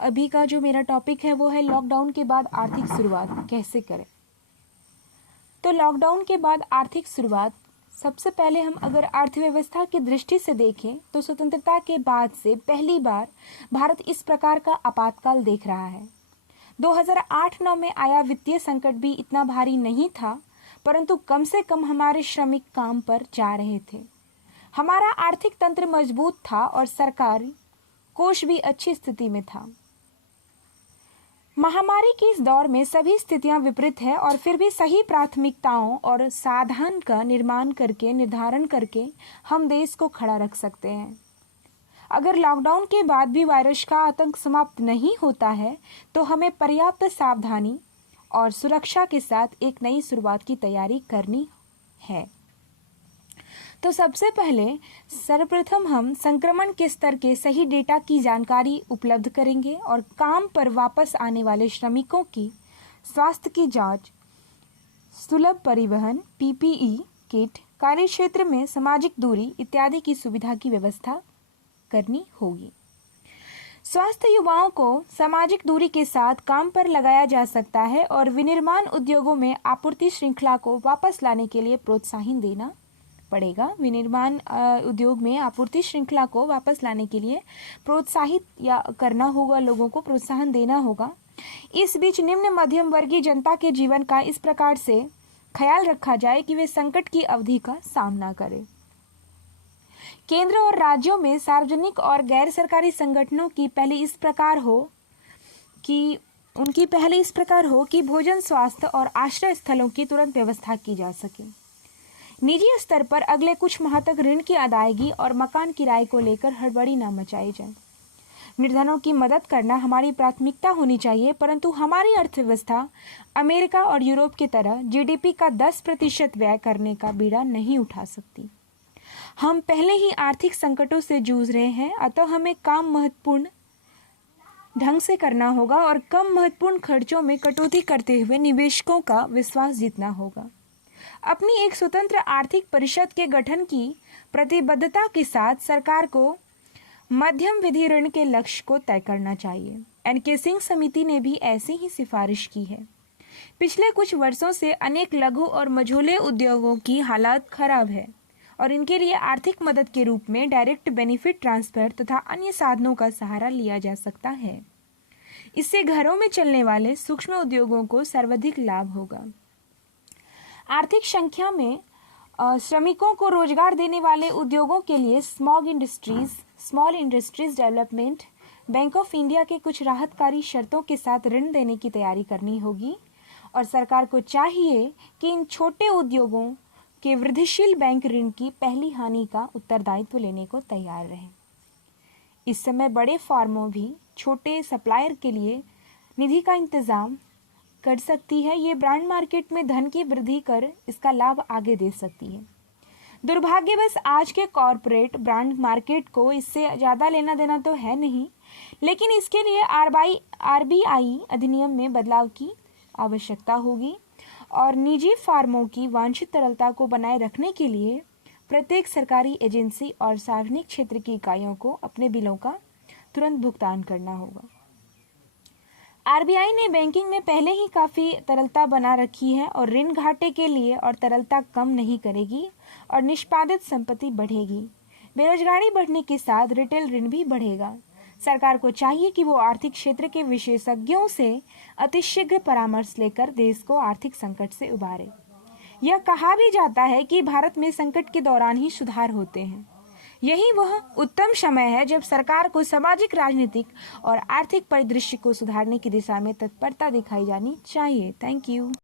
अभी का जो मेरा टॉपिक है वो है लॉकडाउन के बाद आर्थिक शुरुआत कैसे करें। तो लॉकडाउन के बाद आर्थिक शुरुआत, सबसे पहले हम अगर अर्थव्यवस्था की दृष्टि से देखें तो स्वतंत्रता के बाद से पहली बार भारत इस प्रकार का आपातकाल देख रहा है। 2008-9 में आया वित्तीय संकट भी इतना भारी नहीं था, परंतु कम से कम हमारे श्रमिक काम पर जा रहे थे, हमारा आर्थिक तंत्र मजबूत था और सरकार कोष भी अच्छी स्थिति में था। महामारी के इस दौर में सभी स्थितियां विपरीत है और फिर भी सही प्राथमिकताओं और साधन का निर्धारण करके हम देश को खड़ा रख सकते हैं। अगर लॉकडाउन के बाद भी वायरस का आतंक समाप्त नहीं होता है तो हमें पर्याप्त सावधानी और सुरक्षा के साथ एक नई शुरुआत की तैयारी करनी है। तो सबसे पहले सर्वप्रथम हम संक्रमण के स्तर के सही डेटा की जानकारी उपलब्ध करेंगे और काम पर वापस आने वाले श्रमिकों की स्वास्थ्य की जांच, सुलभ परिवहन, पीपीई किट, कार्यक्षेत्र में सामाजिक दूरी इत्यादि की सुविधा की व्यवस्था करनी होगी। स्वास्थ्य युवाओं को सामाजिक दूरी के साथ काम पर लगाया जा सकता है और विनिर्माण उद्योगों में आपूर्ति श्रृंखला को वापस लाने के लिए प्रोत्साहन देना पड़ेगा। विनिर्माण उद्योग में आपूर्ति श्रृंखला को वापस लाने के लिए प्रोत्साहित या करना होगा, लोगों को प्रोत्साहन देना होगा। इस बीच निम्न मध्यम वर्गीय जनता के जीवन का इस प्रकार से ख्याल रखा जाए कि वे संकट की अवधि का सामना करें। केंद्र और राज्यों में सार्वजनिक और गैर सरकारी संगठनों की पहले इस प्रकार हो कि भोजन, स्वास्थ्य और आश्रय स्थलों की तुरंत व्यवस्था की जा सके। निजी स्तर पर अगले कुछ माह तक ऋण की अदायगी और मकान किराए को लेकर हड़बड़ी न मचाई जाए। निर्धनों की मदद करना हमारी प्राथमिकता होनी चाहिए, परंतु हमारी अर्थव्यवस्था अमेरिका और यूरोप की तरह जीडीपी का 10% व्यय करने का बीड़ा नहीं उठा सकती। हम पहले ही आर्थिक संकटों से जूझ रहे हैं, अतः हमें काम महत्वपूर्ण ढंग से करना होगा और कम महत्वपूर्ण खर्चों में कटौती करते हुए निवेशकों का विश्वास जीतना होगा। अपनी एक स्वतंत्र आर्थिक परिषद के गठन की प्रतिबद्धता के साथ सरकार को मध्यम विधि ऋण के लक्ष्य को तय करना चाहिए। एनके सिंह समिति ने भी ऐसी ही सिफारिश की है। पिछले कुछ वर्षों से अनेक लघु और मझोले उद्योगों की हालत खराब है और इनके लिए आर्थिक मदद के रूप में डायरेक्ट बेनिफिट ट्रांसफर तथा अन्य साधनों का सहारा लिया जा सकता है। इससे घरों में चलने वाले सूक्ष्म उद्योगों को सर्वाधिक लाभ होगा। आर्थिक संख्या में श्रमिकों को रोजगार देने वाले उद्योगों के लिए small industries development bank of India के कुछ राहतकारी शर्तों के साथ ऋण देने की तैयारी करनी होगी और सरकार को चाहिए कि इन छोटे उद्योगों के वृद्धिशील बैंक ऋण की पहली हानि का उत्तरदायित्व लेने को तैयार रहे। इस समय बड़े फर्मों भी छोटे सप्लायर के लिए निधि का इंतजाम कर सकती है। ये ब्रांड मार्केट में धन की वृद्धि कर इसका लाभ आगे दे सकती है। दुर्भाग्यवश आज के कॉरपोरेट ब्रांड मार्केट को इससे ज़्यादा लेना देना तो है नहीं, लेकिन इसके लिए आरबीआई अधिनियम में बदलाव की आवश्यकता होगी और निजी फार्मों की वांछित तरलता को बनाए रखने के लिए प्रत्येक सरकारी एजेंसी और सार्वजनिक क्षेत्र की इकाइयों को अपने बिलों का तुरंत भुगतान करना होगा। आरबीआई ने बैंकिंग में पहले ही काफ़ी तरलता बना रखी है और ऋण घाटे के लिए और तरलता कम नहीं करेगी और निष्पादित संपत्ति बढ़ेगी। बेरोजगारी बढ़ने के साथ रिटेल ऋण भी बढ़ेगा। सरकार को चाहिए कि वो आर्थिक क्षेत्र के विशेषज्ञों से अतिशीघ्र परामर्श लेकर देश को आर्थिक संकट से उबारे। यह कहा भी जाता है कि भारत में संकट के दौरान ही सुधार होते हैं। यही वह उत्तम समय है जब सरकार को सामाजिक, राजनीतिक और आर्थिक परिदृश्य को सुधारने की दिशा में तत्परता दिखाई जानी चाहिए। Thank you.